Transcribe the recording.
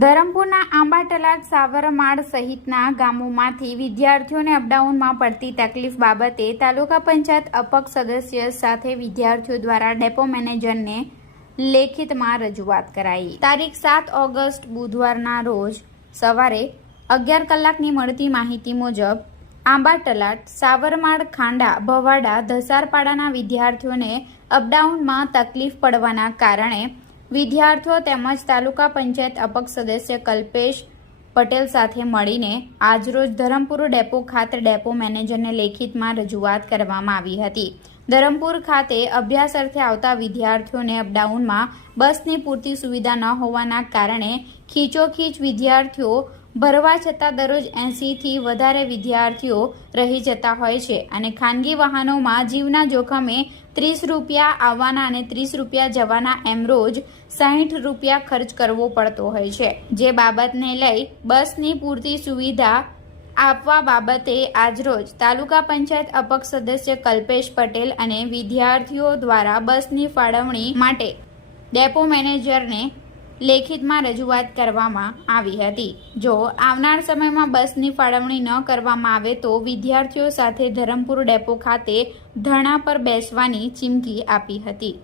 ધરમપુરના આંબા સાવરમાળ સહિતના ગામોમાંથી વિદ્યાર્થીઓને અપડાઉનમાં પડતી તકલીફ બાબતે તાલુકા પંચાયત અપક્ષ સદસ્ય સાથે વિદ્યાર્થીઓ દ્વારા ડેપો મેનેજરને લેખિતમાં રજૂઆત કરાઈ. તારીખ સાત ઓગસ્ટ બુધવારના રોજ સવારે અગિયાર કલાકની મળતી માહિતી મુજબ આંબાટલાટ સાવરમાળ ખાંડા ભવાડા ધસારપાડાના વિદ્યાર્થીઓને અપડાઉનમાં તકલીફ પડવાના કારણે વિદ્યાર્થીઓ તેમજ તાલુકા પંચાયત અપક્ષ સદસ્ય કલ્પેશ પટેલ સાથે મળીને આજરોજ ધરમપુર ડેપો ખાતે ડેપો મેનેજરને લેખિતમાં રજૂઆત કરવામાં આવી હતી. ધરમપુર ખાતે અભ્યાસ અર્થે આવતા વિદ્યાર્થીઓને અપડાઉનમાં બસની પૂરતી સુવિધા ન હોવાના કારણે ખીચોખીચ વિદ્યાર્થીઓ ભરવા છતાં દરરોજ એંસીથી વધારે વિદ્યાર્થીઓ રહી જતા હોય છે અને ખાનગી વાહનોમાં જીવના જોખમે ત્રીસ રૂપિયા આવવાના અને ત્રીસ રૂપિયા જવાના એમ રોજ સાહીઠ રૂપિયા ખર્ચ કરવો પડતો હોય છે. જે બાબતને લઈ બસની પૂરતી સુવિધા આપવા બાબતે આજરોજ તાલુકા પંચાયત અપક્ષ સદસ્ય કલ્પેશ પટેલ અને વિદ્યાર્થીઓ દ્વારા બસની ફાળવણી માટે ડેપો મેનેજરને લેખિતમાં રજૂઆત કરવામાં આવી હતી. જો આવનાર સમયમાં બસની ફાળવણી ન કરવામાં આવે તો વિદ્યાર્થીઓ સાથે ધરમપુર ડેપો ખાતે ધરણા પર બેસવાની ચીમકી આપી હતી.